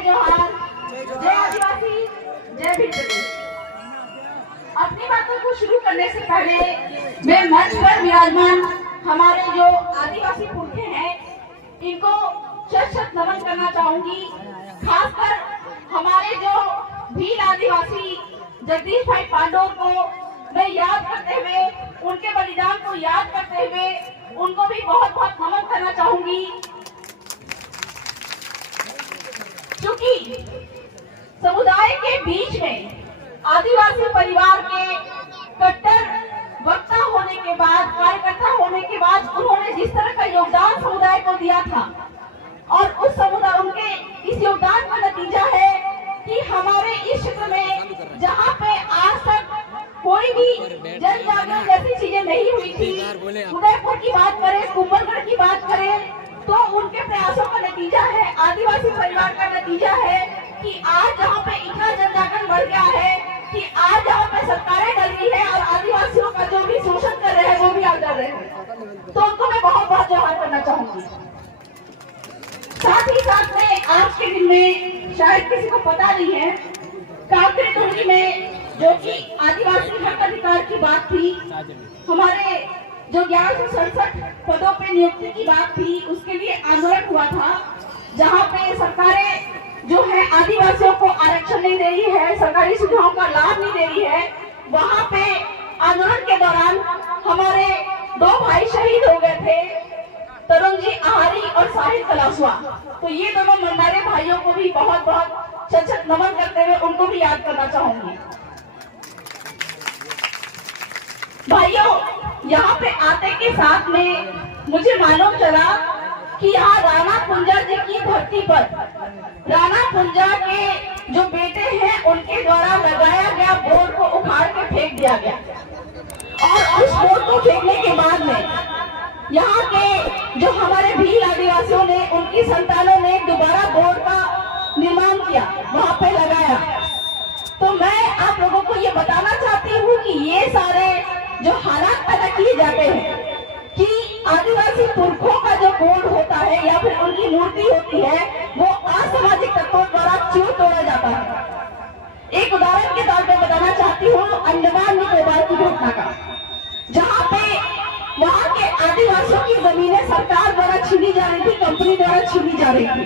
जय जोहार, जय आदिवासी, जय भीम प्रदेश। अपनी बातों को शुरू करने से पहले मैं मंच पर विराजमान हमारे जो आदिवासी पुरखे हैं इनको शत शत नमन करना चाहूंगी। खासकर हमारे जो भील आदिवासी जगदीश भाई पांडव को मैं याद करते हुए, उनके बलिदान को याद करते हुए उनको भी बहुत बहुत नमन करना चाहूंगी। क्योंकि समुदाय के बीच में आदिवासी परिवार के कट्टर वक्ता होने के बाद, कार्यकर्ता होने के बाद उन्होंने जिस तरह का योगदान समुदाय को दिया था और उस समुदाय उनके इस योगदान का नतीजा है कि हमारे इस क्षेत्र में जहाँ पे आज तक कोई भी जन जागरण जैसी चीजें नहीं हुई थी, उदयपुर की बात करें, कुंभलगढ़ की बात करें, तो उनके प्रयासों का नतीजा है, आदिवासी परिवार का नतीजा है कि आज जहाँ पे इतना जन जागरण बढ़ गया है कि आज जहाँ पे सरकारें डर रही है और आदिवासियों का जो भी शोषण कर रहे हैं वो भी आज डर रहे हैं। तो उनको मैं बहुत बहुत जोहार करना चाहूंगी। साथ ही साथ में आज के दिन में शायद किसी को पता नहीं है, कांकरे टोली में जो कि आदिवासी हक अधिकार की बात थी, हमारे जो 1167 पदों पे नियुक्ति की बात थी, उसके लिए आंदोलन हुआ था, जहाँ पे सरकारें जो है आदिवासियों को आरक्षण नहीं दे रही है, सरकारी सुविधाओं का लाभ नहीं दे रही है। वहाँ पे आंदोलन के दौरान हमारे 2 भाई शहीद हो गए थे, तरुण जी आहारी और साहिल कलासुआ। तो ये दोनों मंडारे भाइयों को भी बहुत बहुत शत नमन करते हुए उनको भी याद करना चाहूंगी। भाइयों, यहाँ पे आते के साथ में मुझे मालूम चला कि यहाँ राणा कुंजा जी की धरती पर राणा कुंजा के जो बेटे हैं उनके द्वारा लगाया गया बोर्ड को उखाड़ के फेंक दिया गया और उस बोर्ड को फेंकने के बाद में यहाँ के जो हमारे भील आदिवासियों ने, उनकी संतानों ने दोबारा बोर्ड का निर्माण किया, वहाँ पे लगाया। तो मैं आप लोगों को ये बताना चाहती हूँ कि ये सारे जो हालात पैदा किए जाते हैं कि आदिवासी पुरखों का जो बोर्ड होता है या फिर उनकी मूर्ति होती है वो असामाजिक तत्वों द्वारा क्यों तोड़ा जाता है। एक उदाहरण के तौर पर बताना चाहती हूँ अंडमान निकोबार की घटना का, जहाँ पे वहाँ के आदिवासियों की जमीनें सरकार द्वारा छीनी जा रही थी, कंपनी द्वारा छीनी जा रही थी।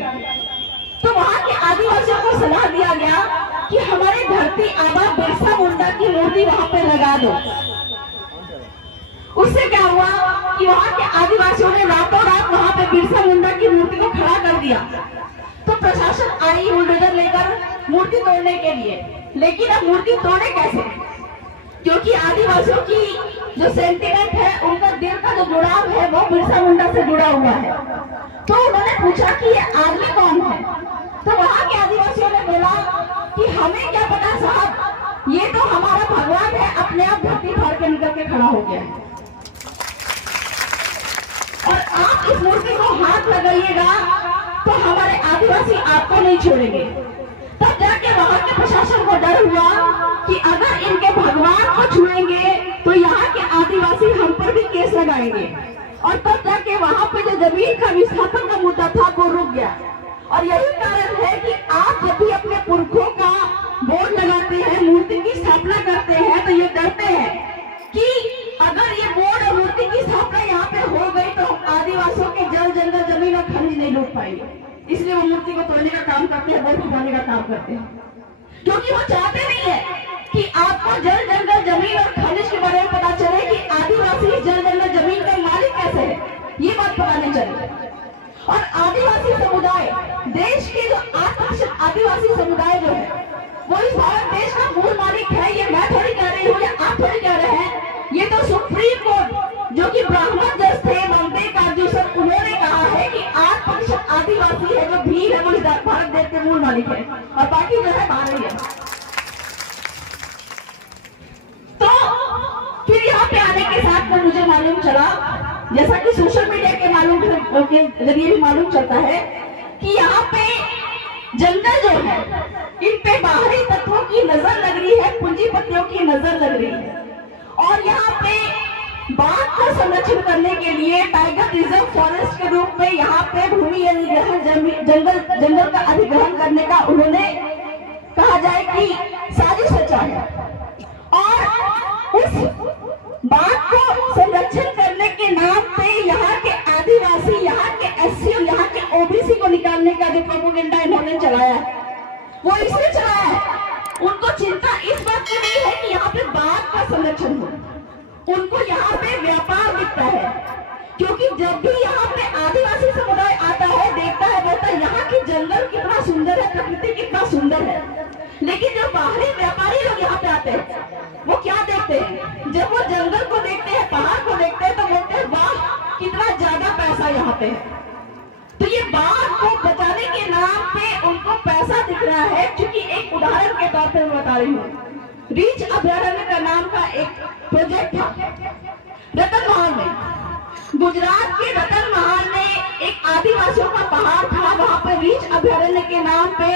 तो वहाँ के आदिवासियों को सलाह दिया गया कि हमारे धरती आबा बिरसा मुंडा की मूर्ति वहाँ पे लगा दो। उससे क्या हुआ कि वहाँ के आदिवासियों ने रातों रात वहाँ पे बिरसा मुंडा की मूर्ति को खड़ा कर दिया। तो प्रशासन आई बुलडोजर लेकर मूर्ति तोड़ने के लिए, लेकिन अब मूर्ति तोड़े कैसे? क्योंकि आदिवासियों की जो सेंटिमेंट है, उनका दिल का जो जुड़ाव है वो बिरसा मुंडा से जुड़ा हुआ है। तो उन्होंने पूछा कि ये आदमी कौन है? तो वहाँ के आदिवासियों ने बोला कि हमें क्या पता साहब, ये तो हमारा भगवान है, अपने आप धरती फाड़ के निकल के खड़ा हो गया है और आप इस मूर्ति को हाथ लगाइएगा तो हमारे आदिवासी आपको नहीं छोड़ेंगे। तब जाके वहाँ के प्रशासन को डर हुआ कि अगर इनके भगवान को छुएंगे तो यहाँ के आदिवासी हम पर भी केस लगाएंगे, और तब जाके वहाँ पे जो जमीन का विस्थापन का मुद्दा था वो रुक गया। और यही कारण है कि आप जब भी अपने पुरखों का बोर्ड लगाते हैं, मूर्ति की स्थापना करते हैं, तो ये डरते हैं कि अगर ये बोर्ड और मूर्ति की स्थापना यहाँ पे हो गई तो आदिवासियों के जल जंगल जमीन और खनिज नहीं लूट पाएंगे। इसलिए वो मूर्ति को तोड़ने का काम करते हैं, बोर्ड उठाने का काम करते हैं, क्योंकि वो चाहते नहीं है कि आपको जल जंगल जमीन और खनिज के बारे में पता चले कि आदिवासी जल जंगल जमीन का मालिक कैसे है, ये बात पता नहीं चले। और आदिवासी समुदाय, देश के जो 8% आदिवासी समुदाय जो है वो इस भारत देश का मूल मालिक है। ये मैं थोड़ी कह रही हूँ या आप थोड़ी कह रहे हैं, ये तो सुप्रीम कोर्ट जो कि ब्राह्मण जज थे बॉम्बे कार्जूसर, उन्होंने कहा है कि 8% आदिवासी है जो भील है वो इस भारत देश के मूल मालिक है और बाकी जो है बाहर ही है। तो फिर यहाँ पे आने के साथ में मुझे मालूम चला, जैसा कि सोशल मीडिया के मालूम के जरिए भी मालूम चलता है कि यहाँ पे जंगल जो है इन पे बाहरी तत्वों की नजर लग रही है, पूंजीपतियों की नजर लग रही है। और यहाँ पे बाघ को संरक्षण करने के लिए टाइगर रिजर्व फॉरेस्ट के रूप में यहाँ पे भूमि अधिग्रहण जंगल का अधिग्रहण करने का उन्होंने कहा जाए कि साजिश रचा है और उस बात को संरक्षण करने के नाम पे यहाँ के आदिवासी, यहाँ के एससी और यहाँ के ओबीसी को निकालने का जो प्रोपेगेंडा इन्होंने चलाया वो इसलिए चलाया है। उनको चिंता इस बात की नहीं है कि यहाँ पे बात का संरक्षण हो, उनको यहाँ पे व्यापार दिखता है। क्योंकि जब भी यहाँ पे आदिवासी समुदाय आता है, देखता है, बोलता है यहाँ की जंगल कितना सुंदर है, प्रकृति कितना सुंदर है। लेकिन जब बाहरी व्यापारी लोग यहाँ पे आते हैं वो क्या देखते हैं? जब वो जंगल को देखते हैं, पहाड़ को देखते हैं तो बोलते हैं वाह कितना ज्यादा पैसा यहाँ पे है। तो ये बात को बचाने के नाम पे उनको पैसा दिख रहा है। क्योंकि एक उदाहरण के तौर पर मैं बता रही हूँ, रीछ अभयारण्य का नाम का एक प्रोजेक्ट था रतन महल में। गुजरात के रतन महल में एक आदिवासियों का पहाड़ था, वहाँ पे रीछ अभयारण्य के नाम पे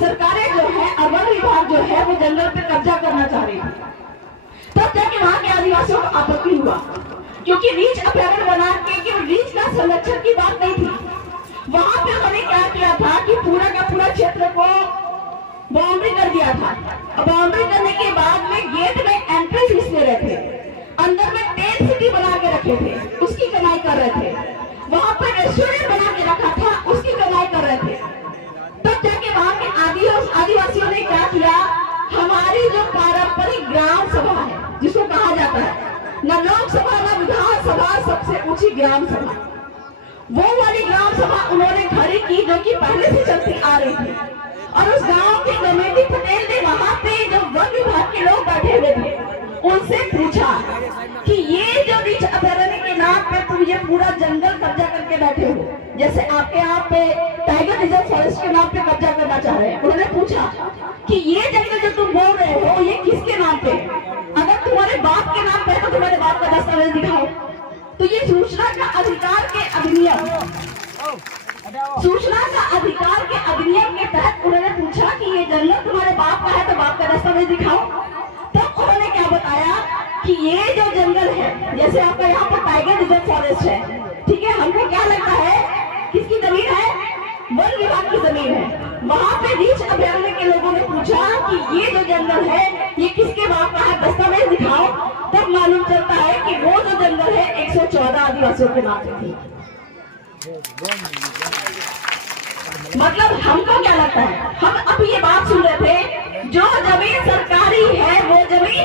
सरकारें जो है, वन विभाग जो है वो जंगल पे कब्जा करना चाह रही थी। तब जाके वहाँ के आदिवासियों को आपत्ति हुआ, क्योंकि रीछ अभयारण्य बना के केवल रीछ का संरक्षण की बात नहीं थी। वहाँ पे उन्होंने क्या किया था कि पूरा का पूरा क्षेत्र को बाउंड्री कर दिया था। बाउंड्री करने के बाद में गेट में एंट्रेंस फीस ले रहे थे, अंदर में टेंट सिटी बना के रखे थे, उसकी कमाई कर रहे थे। वहाँ पर रेस्टोरेंट बना के रखा था, उसकी कमाई कर रहे थे। तब जाके वहाँ के आदिवासियों ने क्या किया, हमारी जो पारंपरिक ग्राम सभा है जिसको कहा जाता है न लोकसभा न विधानसभा, सबसे ऊंची ग्राम सभा, वो वाली ग्राम सभा उन्होंने खड़ी की जो कि पहले से चलती आ रही थी। और उस गांव के कमेटी पटेल ने वहाँ पे जो वन विभाग के लोग बैठे हुए थे उनसे पूछा कि ये जो रीछ अभयारण्य के नाम पे तुम ये पूरा जंगल कब्जा करके बैठे हो, जैसे आपके यहाँ पे टाइगर रिजर्व फॉरेस्ट के नाम पे कब्जा करना चाह रहे हैं। उन्होंने पूछा कि ये जंगल जो तुम बोल रहे हो ये किसके नाम पे? अगर तुम्हारे बाप के नाम पे है तो तुम्हारे बाप का दस्तावेज दिखाओ। तो ये सूचना का अधिकार के अधिनियम, सूचना का अधिकार के अधिनियम के तहत उन्होंने पूछा कि ये जंगल तुम्हारे बाप का है तो बाप का दस्तावेज दिखाओ। तब उन्होंने क्या बताया कि ये जो जंगल है, जैसे आपका यहाँ पर टाइगर रिजर्व फॉरेस्ट है, ठीक है, हमको क्या लगता है किसकी जमीन है? वन विभाग की जमीन है। वहाँ पे रीछ अभयारण्य के लोगों ने पूछा कि ये जो जंगल है ये किसके बाप का है, दस्तावेज दिखाओ। तब मालूम चलता है कि वो जो जंगल है 114 आदिवासियों के नाम पे थी। मतलब हमको क्या लगता है, हम अब ये बात सुन रहे थे जो जमीन सरकारी है वो जमीन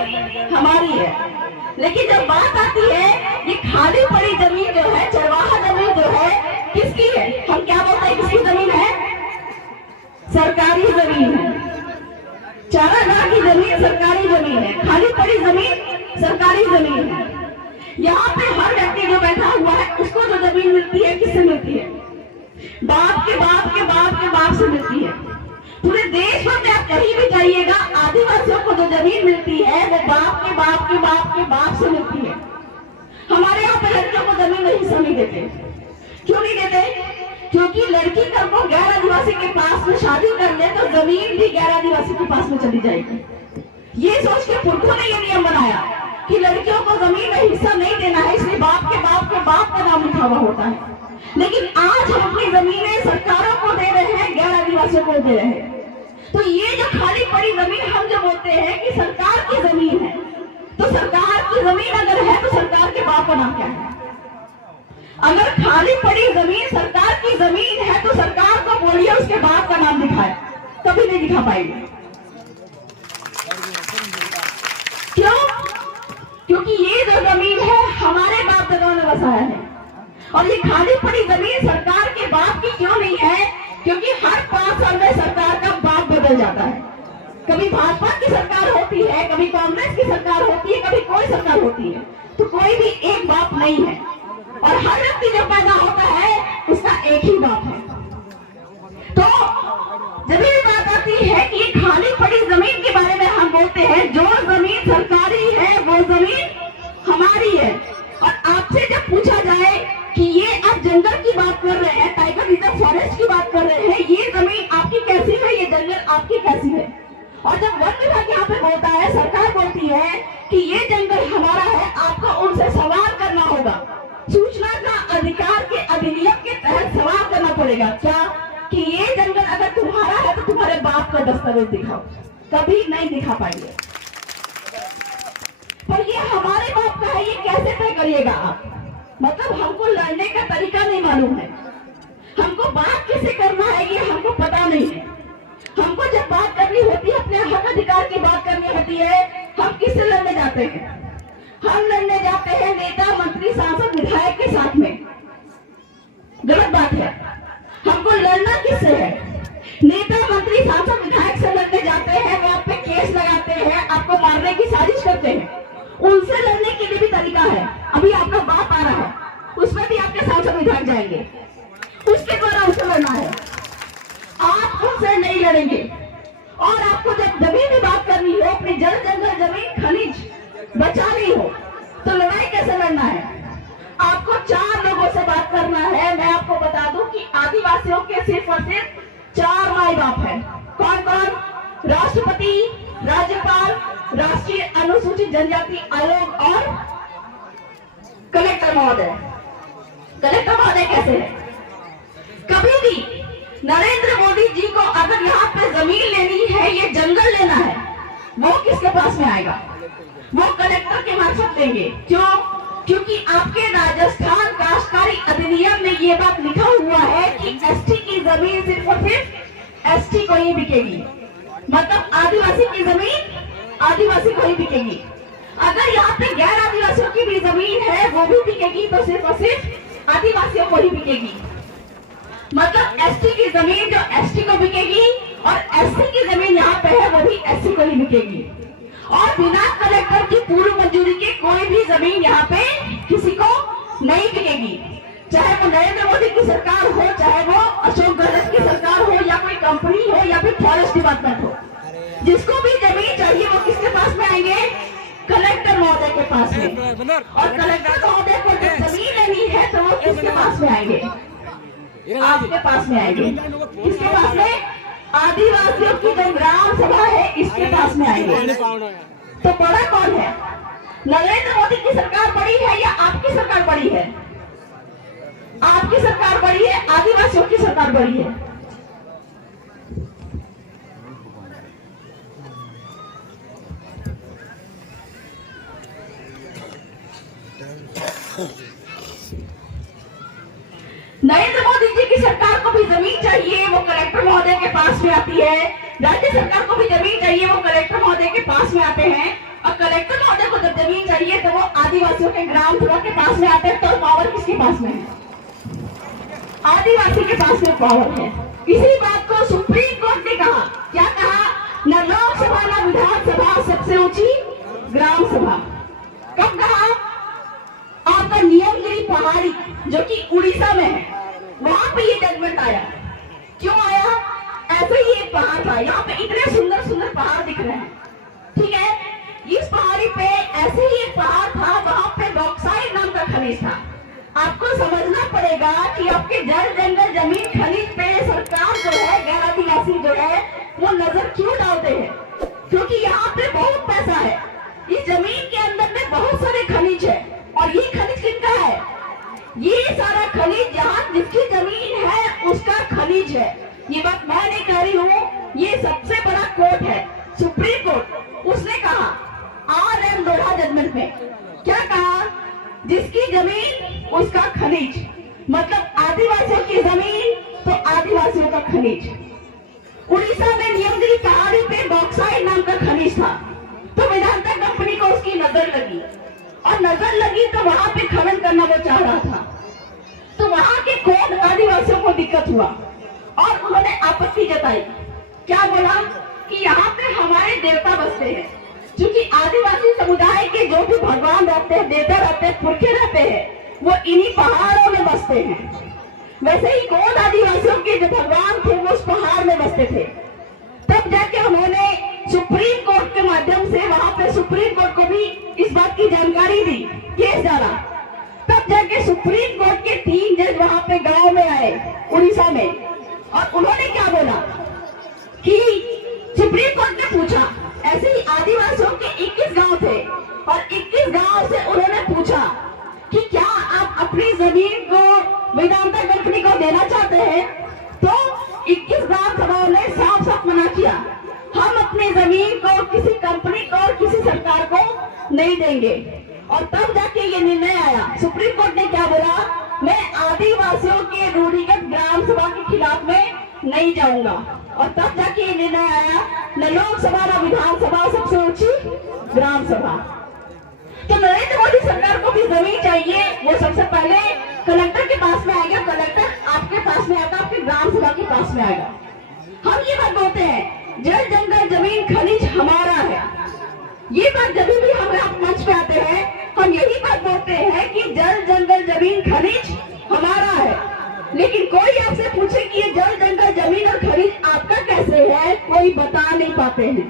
हमारी है, लेकिन जब बात आती है ये खाली पड़ी जमीन जो है, चरवाहा जमीन जो है किसकी है, हम क्या बोलते हैं किसकी जमीन है? सरकारी जमीन है। चारागाह की जमीन सरकारी जमीन है, खाली पड़ी जमीन सरकारी जमीन है। यहाँ पे हर व्यक्ति जो बैठा हुआ है उसको जो जमीन मिलती है किससे मिलती है? बाप के बाप के बाप के बाप से मिलती है। पूरे देश भर में आप कहीं भी जाइएगा, आदिवासियों को जो जमीन मिलती है वो बाप के बाप के बाप के बाप से मिलती है। हमारे यहाँ पे लड़कियों को जमीन नहीं समझ देते। क्यों नहीं देते? क्योंकि लड़की कल को गैर आदिवासी के पास में शादी कर ले तो जमीन भी गैर आदिवासी के पास में चली जाएगी। ये सोच के पुरखों ने ये नियम बनाया कि लड़कियों को जमीन में हिस्सा नहीं देना है, इसलिए बाप के बाप का नाम लिखा हुआ होता है। लेकिन आज हम अपनी जमीनें सरकारों को दे रहे हैं, गैर आदिवासियों को दे रहे हैं। तो ये जो खाली पड़ी जमीन हम जो बोलते हैं कि सरकार की जमीन है, तो सरकार की जमीन अगर है तो सरकार के बाप का नाम क्या है? अगर खाली पड़ी जमीन सरकार की जमीन है तो सरकार को बोलिए उसके बाप का नाम दिखाए, कभी नहीं दिखा पाएगी। क्यों? क्योंकि ये जो जमीन है हमारे बाप दादाओं ने बसाया है। और ये खाली पड़ी जमीन सरकार के बाप की क्यों नहीं है? क्योंकि हर 5 साल में सरकार का बाप बदल जाता है। कभी भाजपा की सरकार होती है, कभी कांग्रेस की सरकार होती है, कभी कोई सरकार होती है, तो कोई भी एक बाप नहीं है। और हर व्यक्ति जब पैदा होता है उसका एक ही बाप है। तो जब ये बात आती है कि खाली पड़ी जमीन के बारे में हम बोलते हैं, जो जमीन सरकारी है वो जमीन हमारी है। और आपसे जब पूछा जाए कि ये आप जंगल की बात कर रहे हैं, टाइगर रिजर्व फॉरेस्ट की बात कर रहे हैं, ये जमीन आपकी कैसी है, ये जंगल आपकी कैसी है? और जब वन विभाग यहाँ पे बोलता है, सरकार बोलती है कि ये जंगल हमारा है, आपको उनसे सवाल करना होगा। सूचना का अधिकार के अधिनियम के तहत सवाल करना पड़ेगा क्या कि ये जंगल अगर तुम्हारा है तो तुम्हारे दस्तावेज दिखाओ, कभी नहीं दिखा पाएंगे। पर ये हमारे बाप का है, ये कैसे तय करिएगा आप? मतलब हमको लड़ने का तरीका नहीं मालूम है, हमको बात कैसे करना है ये हमको पता नहीं है। हमको जब बात करनी होती है, अपने हक अधिकार की बात करनी होती है, हम किससे लड़ने जाते हैं? हम लड़ने जाते हैं नेता, मंत्री, सांसद, विधायक के साथ में। गलत बात है। हमको लड़ना किससे है? नेता, मंत्री, सांसद, विधायक से लड़ने जाते हैं, वो आप पे केस लगाते हैं, आपको मारने की साजिश करते हैं। उनसे लड़ने के लिए भी तरीका है। अभी आपका बाप आ रहा है, उसमें भी आपके सांसद विधायक जाएंगे, उसके द्वारा उनसे लड़ना है। आप उनसे नहीं लड़ेंगे। और आपको जब जमीन की बात करनी हो, अपनी जल जंगल जमीन खनिज बचानी हो, तो लड़ाई कैसे लड़ना है? आपको 4 लोगों से बात करना है। मैं आपको बता दूं कि आदिवासियों के सिर्फ और सिर्फ 4 माई बाप है। कौन कौन? राष्ट्रपति, राज्यपाल, राष्ट्रीय अनुसूचित जनजाति आयोग और कलेक्टर महोदय। कलेक्टर महोदय कैसे है? कभी भी नरेंद्र मोदी जी को अगर यहाँ पे जमीन लेनी है, ये जंगल लेना है, वो किसके पास में आएगा? वो कलेक्टर के मार्फत देंगे। क्यों? क्योंकि आपके राजस्थान काश्तकारी अधिनियम में ये बात लिखा हुआ है कि एसटी की जमीन सिर्फ और सिर्फ एसटी को ही बिकेगी। मतलब आदिवासी की जमीन आदिवासी को ही बिकेगी। अगर यहाँ पे गैर आदिवासियों की भी जमीन है, वो भी बिकेगी, तो सिर्फ और सिर्फ आदिवासियों को ही बिकेगी। मतलब एसटी की जमीन जो एसटी को बिकेगी और एससी की जमीन यहाँ पे है, वो भी एससी को ही बिकेगी। और बिना कलेक्टर की पूर्व मंजूरी के कोई भी जमीन यहाँ पे किसी को नहीं बिकेगी। चाहे वो नरेंद्र मोदी की सरकार हो, चाहे वो अशोक गहलोत की सरकार हो, या कोई कंपनी हो, या फिर फॉरेस्ट डिपार्टमेंट हो, जिसको भी जमीन चाहिए वो किसके पास में आएंगे? कलेक्टर महोदय के पास में। और कलेक्टर महोदय को जब जमीन लेनी है तो वो किसके पास में आएंगे? आपके पास में आएंगे। किसके पास में? आदिवासियों की जो ग्राम सभा है, इसके पास में आएंगे। तो बड़ा कौन है? नरेंद्र मोदी की सरकार बड़ी है या आपकी सरकार बड़ी है? आपकी सरकार बड़ी है, आदिवासियों की सरकार बड़ी है। नरेंद्र मोदी जी की सरकार को भी जमीन चाहिए, वो कलेक्टर महोदय के पास में आती है। राज्य सरकार को भी जमीन चाहिए, वो कलेक्टर महोदय के पास में आते हैं। और कलेक्टर महोदय को जब जमीन चाहिए तो वो आदिवासियों के ग्राम सभा के पास में आते हैं। तो पावर किसके पास में है? आदिवासी के पास में पावर है। इसी बात को सुप्रीम कोर्ट ने कहा। क्या कहा? न लोकसभा न विधानसभा, सबसे ऊंची ग्राम सभा। कब कहा? आपका नीलगिरी पहाड़ी जो कि उड़ीसा में है, वहां पे ये जजमेंट आया। क्यों आया? ऐसे ही एक पहाड़ था, यहाँ पे इतने सुंदर सुंदर पहाड़ दिख रहे हैं, ठीक है। इस पहाड़ी पे ऐसे ही एक पहाड़ था, वहां पे बॉक्साइट नाम का खनिज था। आपको समझना पड़ेगा कि आपके जल जंगल जमीन खनिज पे सरकार जो है, गैर आदिवासी जो है, वो नजर क्यों डालते हैं? क्योंकि यहाँ पे बहुत पैसा है। इस जमीन के अंदर में बहुत सारे खनिज है। और ये खनिज किसका है? ये सारा खनिज यहाँ जिसकी जमीन है उसका खनिज है। ये बात मैं नहीं कह रही हूँ, ये सबसे बड़ा कोर्ट है, सुप्रीम कोर्ट। उसने कहा R.M. लोढ़ा जजमेंट में, क्या कहा? जिसकी जमीन उसका खनिज। मतलब आदिवासियों की जमीन तो आदिवासियों का खनिज। उड़ीसा में नीलगिरी पहाड़ी पे बॉक्साइट नाम का खनिज था, तो वेदांता कंपनी को उसकी नजर लगी। और नजर लगी तो वहां पे खनन करना वो चाह रहा था। तो वहां के कोर्ट आदिवासियों को दिक्कत हुआ और उन्होंने आपत्ति जताई। क्या बोला? कि यहाँ पे हमारे देवता बसते हैं, क्योंकि आदिवासी समुदाय के जो भी भगवान रहते हैं, देवता रहते हैं, पुरखे रहते हैं, वो इन्हीं पहाड़ों में बसते हैं। वैसे ही गोंड आदिवासियों के जो भगवान थे वो उस पहाड़ में बसते थे। तब जाके उन्होंने सुप्रीम कोर्ट के माध्यम से, वहां पे सुप्रीम कोर्ट को भी इस बात की जानकारी दी, केस डाला। तब जाके सुप्रीम कोर्ट के 3 जज वहां पे गांव में आए उड़ीसा में, और उन्होंने क्या बोला कि सुप्रीम कोर्ट ने पूछा, ऐसे ही आदिवासियों के 21 गांव थे और 21 गांव से उन्होंने पूछा कि क्या आप अपनी जमीन को वेदांता कंपनी को देना चाहते हैं? तो 21 ग्राम सभाओं ने साफ साफ बहुत मना किया, हम अपनी जमीन को किसी कंपनी को और किसी सरकार को नहीं देंगे। और तब जाके ये निर्णय आया, सुप्रीम कोर्ट ने क्या बोला, मैं आदिवासियों के रूढ़िगत ग्राम सभा के खिलाफ में नहीं जाऊंगा। और तब जाके ये निर्णय आया, न लोकसभा न विधानसभा, सबसे ऊंची ग्राम सभा। तो नरेंद्र मोदी सरकार को भी जमीन चाहिए, वो सबसे पहले कलेक्टर के पास में आएगा, कलेक्टर आपके पास में आएगा, आपके ग्राम सभा के पास में आएगा। हम ये बात बोलते हैं, जल जंगल जमीन खनिज हमारा है। ये बात जब भी हम आप मंच पे आते हैं, हम यही बात बोलते हैं कि जल जंगल जमीन खनिज हमारा है। लेकिन कोई आपसे पूछे कि ये जल जंगल जमीन और खनिज आपका कैसे है, कोई बता नहीं पाते हैं।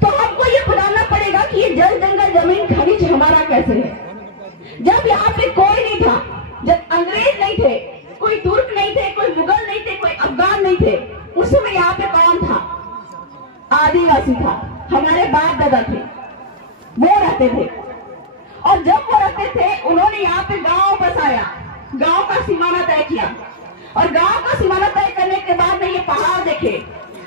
तो हमको ये बताना पड़ेगा कि ये जल जंगल जमीन खनिज हमारा कैसे है। जब यहाँ पे कोई नहीं था, जब अंग्रेज नहीं थे, कोई तुर्क नहीं थे, कोई मुगल नहीं थे, कोई अफगान नहीं थे, उस समय यहाँ पे कौन था, आदिवासी था। हमारे बाप दादा थे, वो रहते थे। और जब वो रहते थे, उन्होंने यहाँ पे गांव बसाया, गांव का सीमाना तय किया। और गांव का सीमाना तय करने के बाद में ये पहाड़ देखे,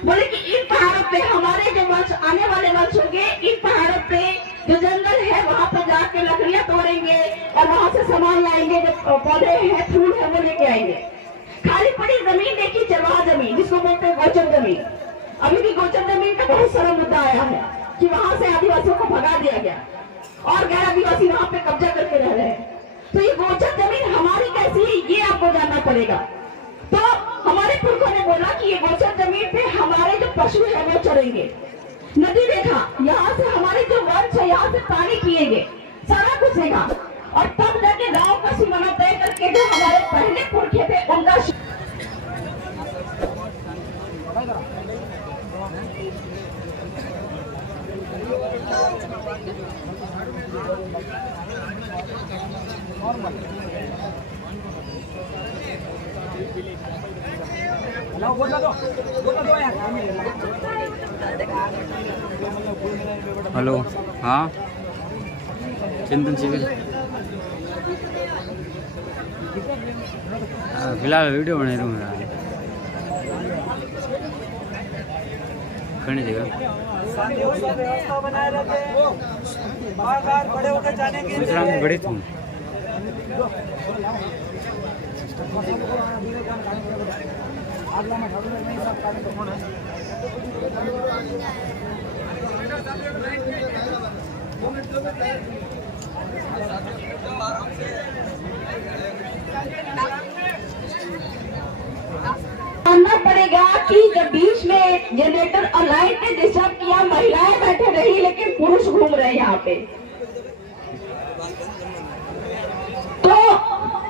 बोले कि इन पहाड़ों पे हमारे जो वंश, आने वाले वंश होंगे, इन पहाड़ों पे जो जंगल है वहाँ पे जाके लकड़ियां तोड़ेंगे और वहाँ से सामान लाएंगे, जो पौधे हैं, फूल है, वो लेके आएंगे। खाली पड़ी जमीन देखी, चरवाहा जमीन, जिसको बोलते हैं गोचर जमीन। अभी भी गोचर जमीन का बहुत सारा मुद्दा आया है कि वहाँ से आदिवासियों को भगा दिया गया और गैर आदिवासी वहाँ पे कब्जा करके रह रहे हैं। तो ये गोचर जमीन हमारी कैसी है, ये आपको जानना पड़ेगा। तो हमारे पुरखों ने बोला कि ये गोचर जमीन पे हमारे जो पशु है वो चरेंगे, नदी देखा, यहाँ से हमारे जो वंश है यहाँ से पानी पिएंगे, सारा कुछ देखा। और तब जाके गांव का सीमाना तय करके जो हमारे पहले पुरखे थे उनका हेलो, हाँ चिंतन शिविर फिलहाल वीडियो बना रहा हूँ करने देगा बड़े तुम मानना पड़ेगा कि जब बीच में जनरेटर और लाइट ने डिस्टर्ब किया, महिलाएं बैठे रही लेकिन पुरुष घूम रहे यहाँ पे। तो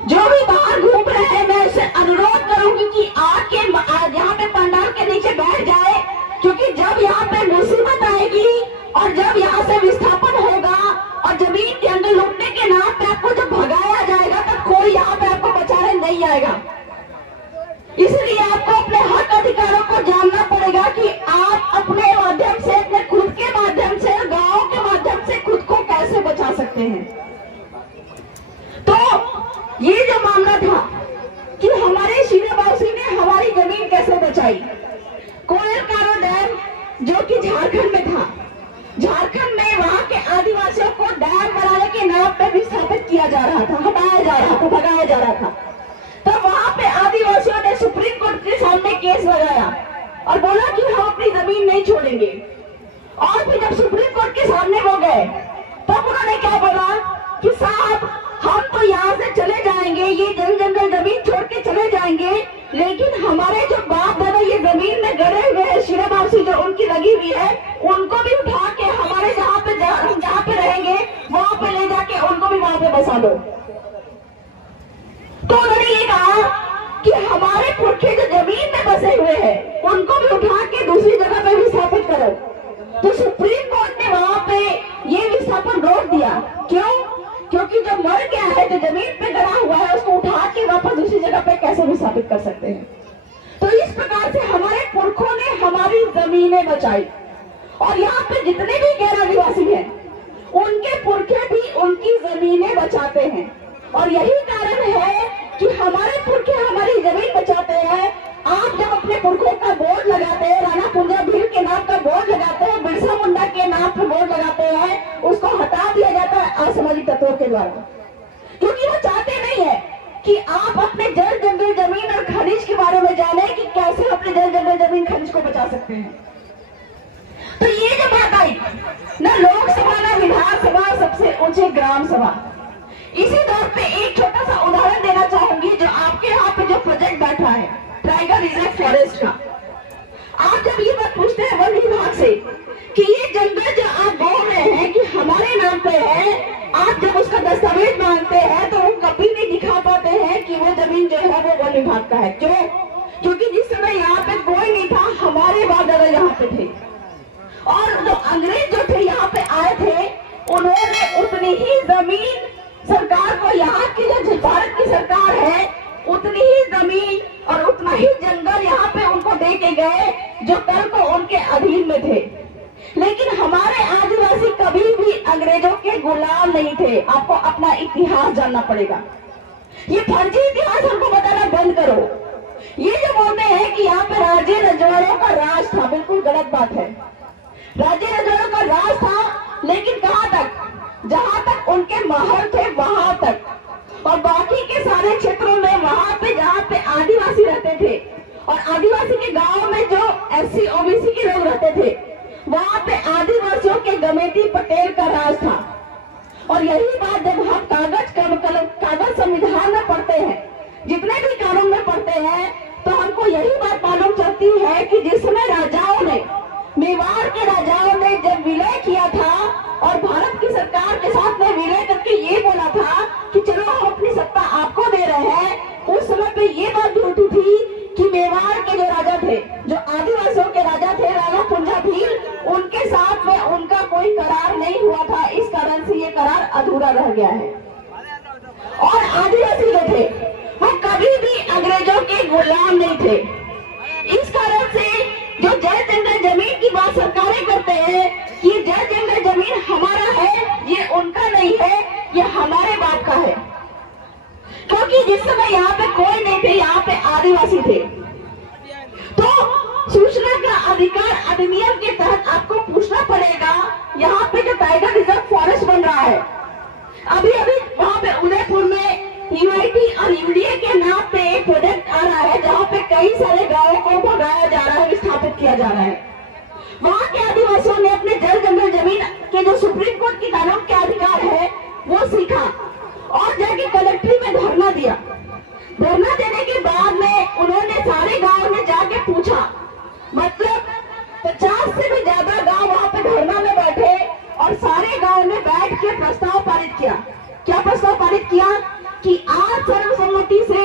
जो भी बाहर घूम रहे हैं, मैं उससे अनुरोध करूंगी कि आके यहाँ पे पंडाल के नीचे बैठ जाए, क्योंकि जब यहाँ पे मुसीबत आएगी और जब यहाँ से विस्थापन होगा और जमीन के अंदर लुटने के नाम पे आपको जब भगाया जाएगा, तब कोई यहाँ पे आपको बचाने नहीं आएगा। इसलिए आपको अपने हक अधिकारों को जानना पड़ेगा कि आप अपने माध्यम से, अपने खुद के माध्यम से, गांव के माध्यम से खुद को कैसे बचा सकते हैं। तो ये जो मामला था कि हमारे शीराबाउसी ने हमारी जमीन कैसे बचाई। कोयल कारो डैम जो कि झारखंड में था, झारखंड में वहां के आदिवासियों को डैम बनाने के नाम पे विस्थापित किया जा रहा था, हटाया जा रहा था, भगाया जा रहा था। तब वहां पे आदिवासियों ने सुप्रीम कोर्ट के सामने केस लगाया और बोला कि हम अपनी जमीन नहीं छोड़ेंगे। और फिर जब सुप्रीम कोर्ट के सामने वो गए, तब उन्होंने क्या बोला कि साहब हम तो यहाँ से चले जाएंगे, ये जंगल जमीन छोड़ के चले जाएंगे, लेकिन हमारे जो बाप दादा ये जमीन में गड़े हुए हैं, शीराबाउसी जो उनकी लगी हुई है, उनको भी उठा के हमारे जहाँ पे रहेंगे वहाँ पे ले जाके उनको भी वहाँ पे बसा दो। तो उन्होंने ये कहा कि हमारे पुरखे जो जमीन में बसे हुए हैं उनको भी उठा के दूसरी जगह पे विस्थापित करो। तो सुप्रीम कोर्ट ने वहाँ पे ये विस्थापन रोक दिया। क्यों? क्योंकि जो मर गया है, जो जमीन पे गड़ा हुआ है, उसको उठा के वापस दूसरी जगह पे कैसे विस्थापित कर सकते हैं। तो इस प्रकार से हमारे पुरखों ने हमारी जमीनें बचाई। और यहाँ पे जितने भी गैर आदिवासी हैं, उनके पुरखे भी उनकी जमीनें बचाते हैं। और यही कारण है कि हमारे पुरखे हमारी जमीन बचाते हैं, आप जब अपने पुरखों का बोर्ड लगाते हैं, राणा कुंजा भील के नाम का बोर्ड लगाते हैं, बिरसा मुंडा के नाम पर बोर्ड लगाते हैं, उसको हटा दिया जाता है असामाजिक तत्वों के द्वारा, क्योंकि वो चाहते नहीं है कि आप अपने जल जंगल जमीन और खनिज के बारे में जाने कि कैसे अपने जल जंगल जमीन खनिज को बचा सकते हैं। तो ये जो बात आई न लोकसभा न विधानसभा, सबसे ऊंचे ग्राम सभा, इसी दौर पे एक छोटा सा उदाहरण देना चाहूंगी। जो आपके यहाँ पे जो प्रोजेक्ट बैठा है टाइगर रिजर्व फॉरेस्ट का, आप जब ये बात पूछते हैं वन विभाग से कि ये जंगल जो आप बोल रहे हैं कि हमारे नाम पे है, आप जब उसका दस्तावेज मांगते हैं तो वो कभी नहीं दिखा पाते हैं कि वो जमीन जो है वो वन विभाग का है। क्यों? क्योंकि जिस समय यहाँ पे कोई नहीं था, हमारे बाप दादा यहाँ पे थे, और जो अंग्रेज जो थे यहाँ पे आए थे, उन्होंने उतनी ही जमीन सरकार को, यहाँ की जो भारत की सरकार है, उतनी ही जमीन और उतना ही जंगल यहाँ पे उनको दे के गए जो कल को उनके अधीन में थे। लेकिन हमारे आदिवासी कभी भी अंग्रेजों के गुलाम नहीं थे। आपको अपना इतिहास जानना पड़ेगा। ये फर्जी इतिहास हमको बताना बंद करो। ये जो बोलते हैं कि यहाँ पे राज्य रजवाड़ों का राज था, बिल्कुल गलत बात है। राज्य रजवाड़ों का राज था, लेकिन कहाँ तक? जहाँ तक उनके महल थे वहां तक, और बाकी के सारे क्षेत्रों में वहां पे जहाँ पे आदिवासी रहते थे, और आदिवासी के गांव में जो एससी ओबीसी के लोग रहते थे, वहां पे आदिवासियों के गमेती पटेल का राज था। और यही बात जब हम कागज संविधान में पढ़ते हैं, जितने भी कानून में पढ़ते हैं, तो हमको यही बात मालूम चलती है कि जिसमें राजाओं ने, मेवाड़ के राजाओं ने जब विलय किया था और भारत की सरकार के साथ में विलय करके ये बोला था कि चलो हम अपनी सत्ता आपको दे रहे हैं, उस समय पे ये बात भी उठी थी कि मेवाड़ के जो राजा थे, जो आदिवासियों के राजा थे, राणा कुंजा भील, उनके साथ में उनका कोई करार नहीं हुआ था। इस कारण से ये करार अधूरा रह गया है। और आदिवासी जो थे वो कभी भी अंग्रेजों के गुलाम नहीं थे। इस कारण से जो जल जंगल जमीन की बात सरकारें करते हैं कि जल जंगल जमीन हमारा है, ये उनका नहीं है, ये हमारे बाप का है। क्योंकि जिस समय यहाँ पे कोई नहीं थे, यहाँ पे आदिवासी थे, तो सूचना का अधिकार अधिनियम के तहत आपको पूछना पड़ेगा। यहाँ पे जो टाइगर रिजर्व फॉरेस्ट बन रहा है, अभी अभी वहाँ पे उदयपुर में यूआईटी और यूडीए के नाम पे एक प्रोजेक्ट आ रहा है, जहाँ पे कई सारे गांवों को भगाया जा रहा है, विस्थापित किया जा रहा है। वहाँ के आदिवासियों ने अपने जल जंगल जमीन के जो सुप्रीम कोर्ट की कानून के अधिकार है वो सीखा और जाके कलेक्ट्री में धरना दिया। धरना देने के बाद में उन्होंने सारे गांव में जाके पूछा, मतलब 50 से भी ज्यादा गांव वहाँ पे धरना में बैठे और सारे गांव में बैठ के प्रस्ताव पारित किया। क्या प्रस्ताव पारित किया कि आज सर्वसम्मति से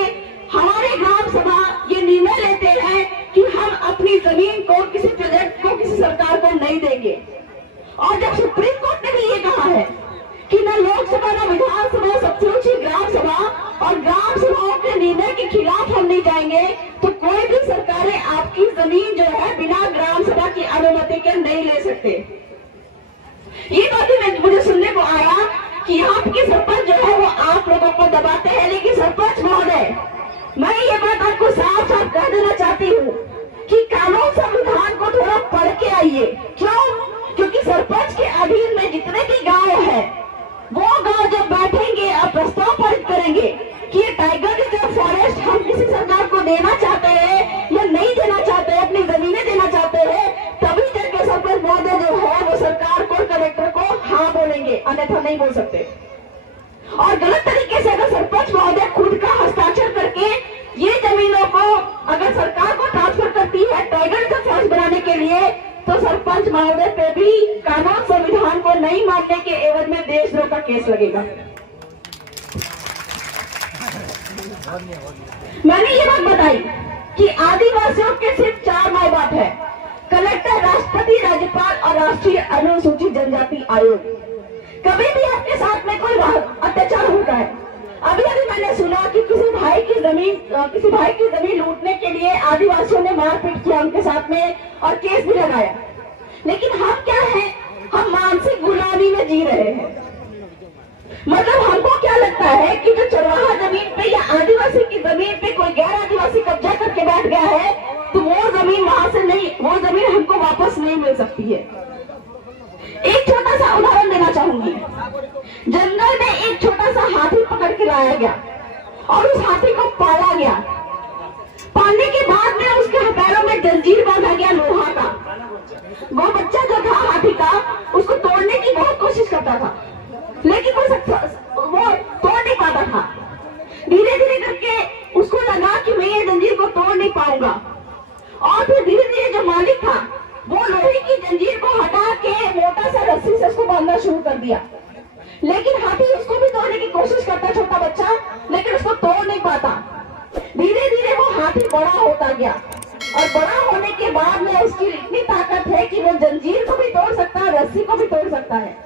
हमारे ग्राम सभा ये निर्णय लेते हैं कि हम अपनी जमीन को किसी प्रोजेक्ट को, किसी सरकार को नहीं देंगे। और जब सुप्रीम कोर्ट ने भी ये कहा है कि न लोकसभा न विधानसभा, सबसे ऊंची ग्राम सभा, और ग्राम सभाओं के निर्णय के खिलाफ हम नहीं जाएंगे, तो कोई भी सरकारें आपकी जमीन जो है बिना ग्राम सभा की अनुमति के नहीं ले सकते। ये बातें मुझे सुनने को आया कि आपके सरपंच जो है वो आप लोगों को दबाते हैं। लेकिन सरपंच महोदय, मैं ये बात आपको साफ साफ कह देना चाहती हूँ कि कानून संविधान को थोड़ा पढ़ के आइए। क्यों? क्योंकि सरपंच के अधीन में जितने भी गांव है, वो गांव जब बैठेंगे और प्रस्ताव पारित करेंगे कि ये टाइगर रिजर्व फॉरेस्ट हम किसी सरकार को देना चाहते हैं या नहीं देना चाहते हैं, अपनी जमीनें देना चाहते हैं, तभी जाके सरपंच महोदय जो है वो सरकार को, कलेक्टर को हाँ बोलेंगे, अन्यथा नहीं बोल सकते। और गलत तरीके से अगर सरपंच महोदय खुद का हस्ताक्षर करके ये जमीनों को अगर सरकार को ट्रांसफर करती है टाइगर रिजर्व फॉरेस्ट बनाने के लिए, तो सरपंच महोदय पे भी कानून संविधान को नहीं मानने के एवज में देशद्रोह का केस लगेगा। मैंने ये बात बताई कि आदिवासियों के सिर्फ 4 माँ बाप है, कलेक्टर, राष्ट्रपति, राज्यपाल और राष्ट्रीय अनुसूचित जनजाति आयोग। कभी भी आपके साथ में कोई अत्याचार होता है। अभी अभी मैंने सुना कि किसी भाई की जमीन लूटने के लिए आदिवासियों ने मारपीट किया उनके साथ में और केस भी लगाया। लेकिन हम क्या है, हम मानसिक गुलामी में जी रहे हैं। मतलब हमको क्या लगता है कि जो चरवाहा जमीन पे या आदिवासी की जमीन पे कोई गैर आदिवासी कब्जा करके बैठ गया है, तो वो जमीन वहां से नहीं, वो जमीन हमको वापस नहीं मिल सकती है। एक छोटा सा उदाहरण देना चाहूंगी। जंगल में एक छोटा सा हाथी पकड़ के लाया गया और उस हाथी को पाला गया। पालने के बाद में उसके पैरों में जंजीर बांधा गया लोहा का। वो बच्चा जो था हाथी का, उसको तोड़ने की बहुत कोशिश करता था, लेकिन वो तोड़ नहीं पाता था। धीरे धीरे करके उसको लगा कि मैं ये जंजीर को तोड़ नहीं पाऊंगा, और फिर धीरे धीरे जो मालिक था वो लोहे की जंजीर को हटा के मोटा सा रस्सी से उसको बांधना शुरू कर दिया। लेकिन हाथी उसको भी तोड़ने की कोशिश करता, छोटा बच्चा, लेकिन उसको तोड़ नहीं पाता। धीरे धीरे वो हाथी बड़ा होता गया, और बड़ा होने के बाद में उसकी इतनी ताकत है कि वो जंजीर को भी तोड़ सकता है, रस्सी को भी तोड़ सकता है।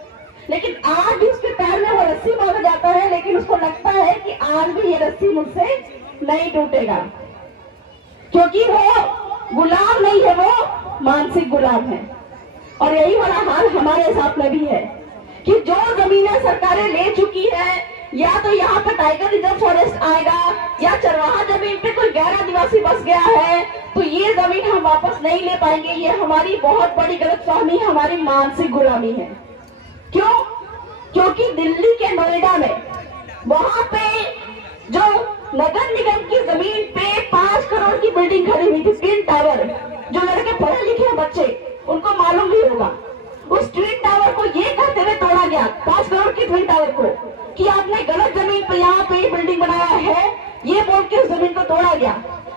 लेकिन आज भी उसके पैर में वो रस्सी बांधा जाता है, लेकिन उसको लगता है कि आज भी ये रस्सी मुझसे नहीं टूटेगा, क्योंकि वो गुलाम नहीं है, वो मानसिक गुलाम है। और यही वाला हाल हमारे साथ में भी है कि जो जमीनें सरकारें ले चुकी है, या तो यहाँ पे टाइगर रिजर्व फॉरेस्ट आएगा, या चरवाहा जमीन पे कोई गैर आदिवासी बस गया है, तो ये जमीन हम वापस नहीं ले पाएंगे। ये हमारी बहुत बड़ी गलतफहमी, हमारी मानसिक गुलामी है। क्यों? क्योंकि दिल्ली के नोएडा में वहां पे जो नगर निगम की जमीन पे 5 करोड़ की बिल्डिंग खड़ी हुई थी, ट्विन टावर, जो लड़के पढ़े लिखे बच्चे उनको मालूम नहीं होगा, उस ट्विन टावर को ये कहते हुए तोड़ा गया, 5 करोड़ की ट्विन टावर को, कि आपने गलत जमीन पे यहाँ पे बिल्डिंग बनाया है, ये बोल के उस जमीन को तोड़ा गया।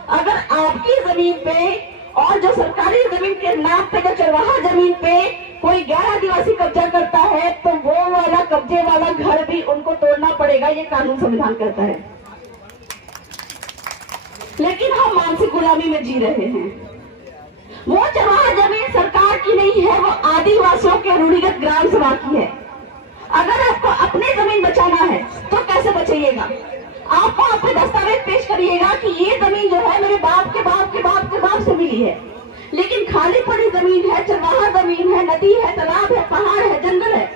अगर आपकी जमीन पे और जो सरकारी जमीन के नाम पे जो चरवाहा जमीन पे कोई गैर आदिवासी कब्जा करता है, तो वो वाला कब्जे वाला घर भी उनको तोड़ना पड़ेगा, ये कानून संविधान कहता है। लेकिन हम मानसिक गुलामी में जी रहे हैं। वो चरवाहा जमीन सरकार की नहीं है, वो आदिवासियों के रूढ़िगत ग्राम सभा की है। अगर आपको अपनी जमीन बचाना है तो कैसे बचाइएगा? आपको अपने दस्तावेज पेश करिएगा कि ये जमीन जो है मेरे बाप के बाप के बाप के बाप से मिली है, लेकिन खाली पड़ी जमीन है, चरवाहा जमीन है, नदी है, तालाब है, पहाड़ है, जंगल है,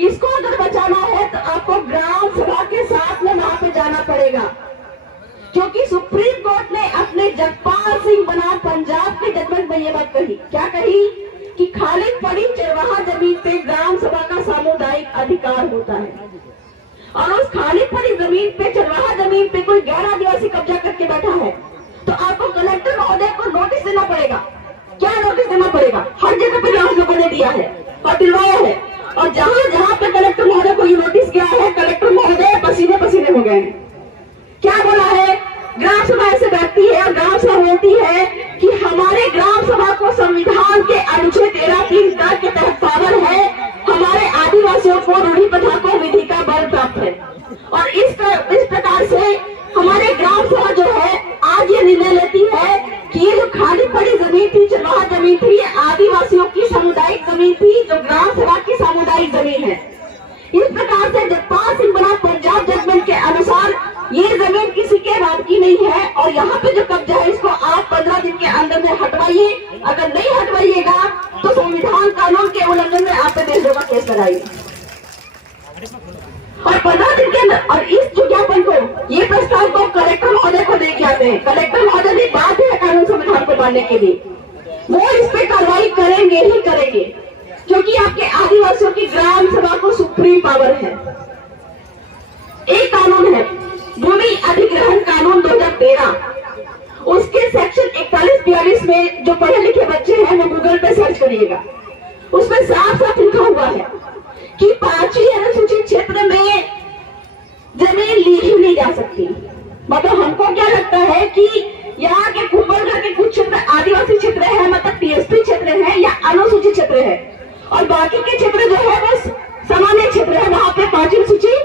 इसको अगर बचाना है तो आपको ग्राम सभा के साथ में वहां पे जाना पड़ेगा। क्योंकि सुप्रीम कोर्ट ने अपने जगपाल सिंह बनाम पंजाब के जजमेंट में ये बात कही। क्या कही? कि खाली पड़ी चरवाहा जमीन पे ग्राम सभा का सामुदायिक अधिकार होता है, और उस खाली पड़ी जमीन पे, चरवाहा जमीन पे कोई गैर आदिवासी कब्जा करके बैठा है, तो आपको कलेक्टर महोदय को नोटिस देना पड़ेगा। क्या नोटिस देना पड़ेगा? हर जगह पे हम लोगों ने दिया है और दिलवाया है, और जहां जहां पे कलेक्टर महोदय को ये नोटिस गया है, कलेक्टर महोदय पसीने पसीने हो गए हैं। क्या बोला है? ग्राम सभा ऐसे बैठती है और ग्राम सभा बोलती है कि हमारे ग्राम सभा को संविधान के अनुच्छेद 13(3) के तहत पावर है, हमारे आदिवासियों को रूढ़ी प्रथा को विधि का बल प्राप्त है, और इस प्रकार से हमारे ग्राम सभा जो है आज ये निर्णय लेती है कि ये जो खाली पड़ी जमीन थी, चरवाहा जमीन थी, ये आदिवासियों की सामुदायिक जमीन थी, जो ग्राम सभा की सामुदायिक जमीन है। इस प्रकार से जगपाल सिंह बनाम पंजाब जजमेंट के अनुसार ये जमीन किसी के नाम की नहीं है, और यहाँ पे जो कब्जा है इसको आप 15 दिन के अंदर में हटवाइए। अगर नहीं हटवाइएगा तो संविधान कानून के उल्लंघन में आप पे देशद्रोह का केस लगाइए, और 15 दिन के अंदर। और इस ज्ञापन को, ये प्रस्ताव को कलेक्टर महोदय को दे के आते हैं। कलेक्टर महोदय भी बाध्य है कानून संविधान को मानने के लिए, वो इस पे कार्रवाई करेंगे ही करेंगे, क्योंकि आपके आदिवासियों की ग्राम सभा को सुप्रीम पावर है। एक कानून है भूमि अधिग्रहण कानून 2013, उसके सेक्शन 41-42 में जो पढ़े लिखे बच्चे हैं वो गूगल पे सर्च करिएगा, उसमें साफ साफ लिखा हुआ है कि 5वीं अनुसूचित क्षेत्र में जमीन ली ही नहीं जा सकती। मतलब हमको क्या लगता है कि यहाँ के कुंभलगढ़ के कुछ क्षेत्र आदिवासी क्षेत्र है, मतलब टीएसपी क्षेत्र है या अनुसूचित क्षेत्र है, और बाकी के क्षेत्र जो है वो सामान्य क्षेत्र है, वहां पे 5वीं अनुसूची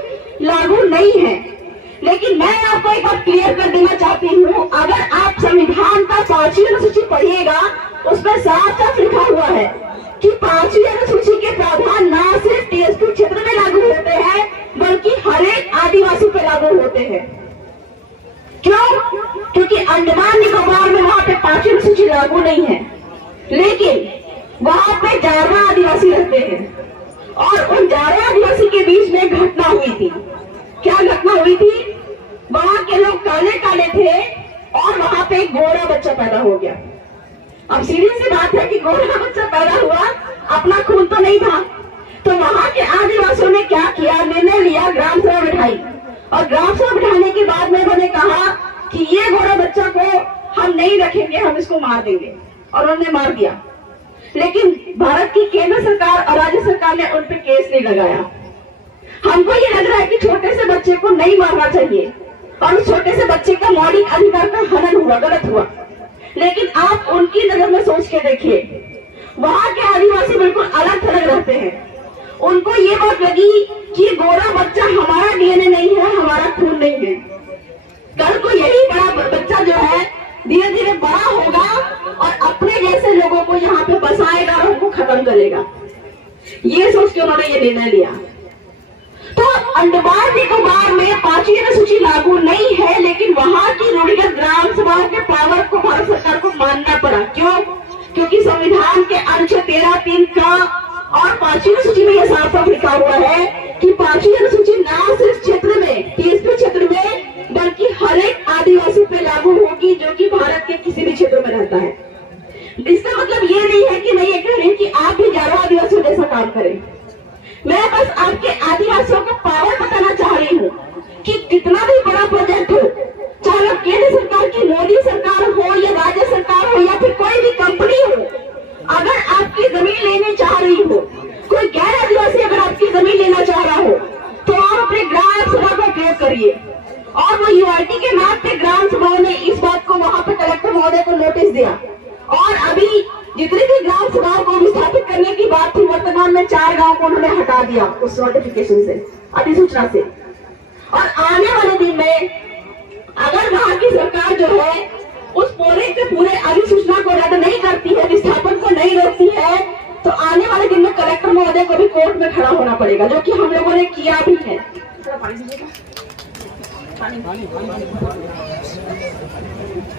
लागू नहीं है। लेकिन मैं आपको एक बात क्लियर कर देना चाहती हूँ, अगर आप संविधान का 5वीं अनुसूची पढ़िएगा, उसमें साफ साफ लिखा हुआ है कि 5वीं अनुसूची के प्रावधान न सिर्फ टीएसपी क्षेत्र में लागू होते हैं, बल्कि हर एक आदिवासी पे लागू होते हैं। क्यों? क्योंकि अंडमान निकोबार में वहां पे 5वीं अनुसूची लागू नहीं है, लेकिन वहां पे जारवा आदिवासी रहते हैं, और उन जाड़े आदिवासी के बीच में घटना हुई थी। क्या घटना हुई थी? वहां के लोग काले काले थे और वहां पे एक गोरा बच्चा पैदा हो गया। अब सीधी सी बात है कि गोरा बच्चा पैदा हुआ, अपना खून तो नहीं था। तो वहां के आदिवासियों ने क्या किया, निर्णय लिया, ग्राम सभा बिठाई। और ग्राम सभा बिठाने के बाद में उन्होंने कहा कि ये गोरा बच्चा को हम नहीं रखेंगे, हम इसको मार देंगे। और उन्होंने मार दिया। लेकिन भारत की केंद्र सरकार और राज्य सरकार ने उन पे केस नहीं लगाया। हमको ये लग रहा है कि छोटे से बच्चे को नहीं मारना चाहिए और उस छोटे से बच्चे का मौलिक अधिकार का हनन हुआ, गलत हुआ। लेकिन आप उनकी नजर में सोच के देखिए, वहां के आदिवासी बिल्कुल अलग थलग रहते हैं। उनको ये बात लगी कि गोरा बच्चा हमारा डीएनए नहीं है, हमारा खून नहीं है। कल को यही बड़ा बच्चा जो है धीरे धीरे बड़ा होगा और अपने जैसे लोगों को यहाँ पे बसाएगा और उनको खत्म करेगा। ये सोच के उन्होंने ये निर्णय लिया। तो अंडमान निकोबार में 5वीं अनुसूची लागू नहीं है, लेकिन वहां की रूढ़िगत ग्राम सभाओं के पावर को भारत सरकार को मानना पड़ा। क्यों? क्योंकि संविधान के अनुच्छेद 13(3) का और 5वीं अनुसूची में यह साफ साफ लिखा हुआ है कि 5वीं अनुसूची न सिर्फ क्षेत्र में, 30वें क्षेत्र में, बल्कि हर एक आदिवासी पे लागू होगी जो कि भारत के किसी भी क्षेत्र में रहता है। इसका मतलब ये नहीं है कि मैं ये कह रही हूँ कि आप भी जाड़ो आदिवासियों जैसा काम करें। मैं बस आपके आदिवासियों को पावर बताना चाह रही हूँ कि कितना भी बड़ा प्रोजेक्ट हो, चाहे केंद्र सरकार की मोदी सरकार हो या राज्य सरकार हो या फिर कोई भी कंपनी हो, अगर आपकी जमीन लेने चाह रही हो, कोई गैर आदिवासी अगर आपकी जमीन लेना चाह रहा हो, तो आप अपने ग्राम सभा का उपयोग करिए। और वो यूआईटी के नाम पे ग्राम सभा ने इस बात को वहां पे कलेक्टर महोदय को नोटिस दिया। और अभी जितनी भी ग्राम सभाओं को विस्थापित करने की बात थी, वर्तमान में 4 गांव को उन्होंने हटा दिया उस नोटिफिकेशन से, अधिसूचना से। और आने वाले दिन में अगर वहां की सरकार जो है उस पूरे के पूरे अधिसूचना को रद्द नहीं करती है, विस्थापन को नहीं रोकती है, तो आने वाले दिन में कलेक्टर महोदय को भी कोर्ट में खड़ा होना पड़ेगा, जो कि हम लोगों ने किया भी है।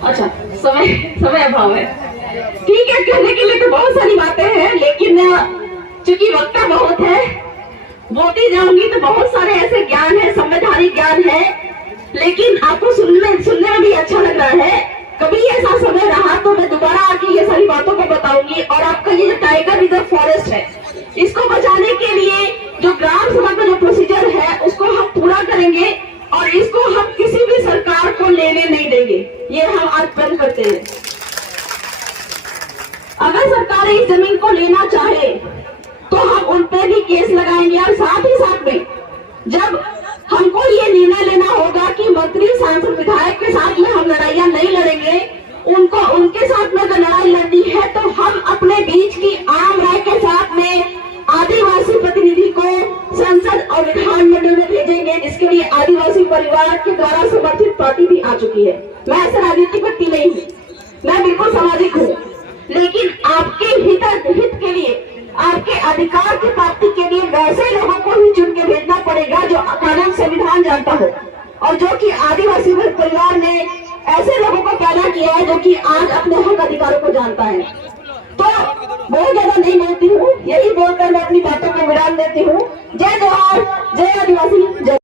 अच्छा, समय अभाव है, ठीक है। कहने के लिए तो बहुत सारी बातें हैं, लेकिन चूंकि वक्ता बहुत है, बोलती जाऊंगी तो बहुत सारे ऐसे ज्ञान है, संवैधानिक ज्ञान है, लेकिन आपको सुनने में भी अच्छा लग रहा है। कभी ऐसा समय रहा तो मैं दोबारा आके ये सारी बातों को बताऊंगी। और आपका ये जो टाइगर रिजर्व फॉरेस्ट है, इसको बचाने के लिए जो ग्राम सभा का जो प्रोसीजर है उसको हम पूरा करेंगे और इसको हम किसी भी सरकार को लेने नहीं देंगे। ये हम आज बंद करते हैं। अगर सरकार इस जमीन को लेना चाहे तो हम उन पे भी केस लगाएंगे। और साथ ही साथ में जब हमको ये निर्णय लेना होगा कि मंत्री, सांसद, विधायक के साथ में हम लड़ाइयां नहीं लड़ेंगे, उनके साथ में अगर लड़ाई लड़नी है तो हम अपने बीच की आम राय के साथ में आदिवासी प्रतिनिधि को संसद और विधानमंडल में भेजेंगे, जिसके लिए आदिवासी परिवार के द्वारा समर्थित पार्टी भी आ चुकी है। मैं ऐसे राजनीतिक व्यक्ति नहीं हूँ, मैं बिल्कुल सामाजिक हूँ, लेकिन आपके हित के लिए, आपके अधिकार की प्राप्ति के लिए वैसे लोगों को ही चुन के भेजना पड़ेगा जो कानून संविधान जानता हो, और जो कि आदिवासी परिवार ने ऐसे लोगों को पैदा किया है जो कि आज अपने हक अधिकारों को जानता है। तो बहुत ज्यादा नहीं बोलती हूँ, यही बोलकर मैं अपनी बातों को विराम देती हूँ। जय जवाहर, जय आदिवासी, जय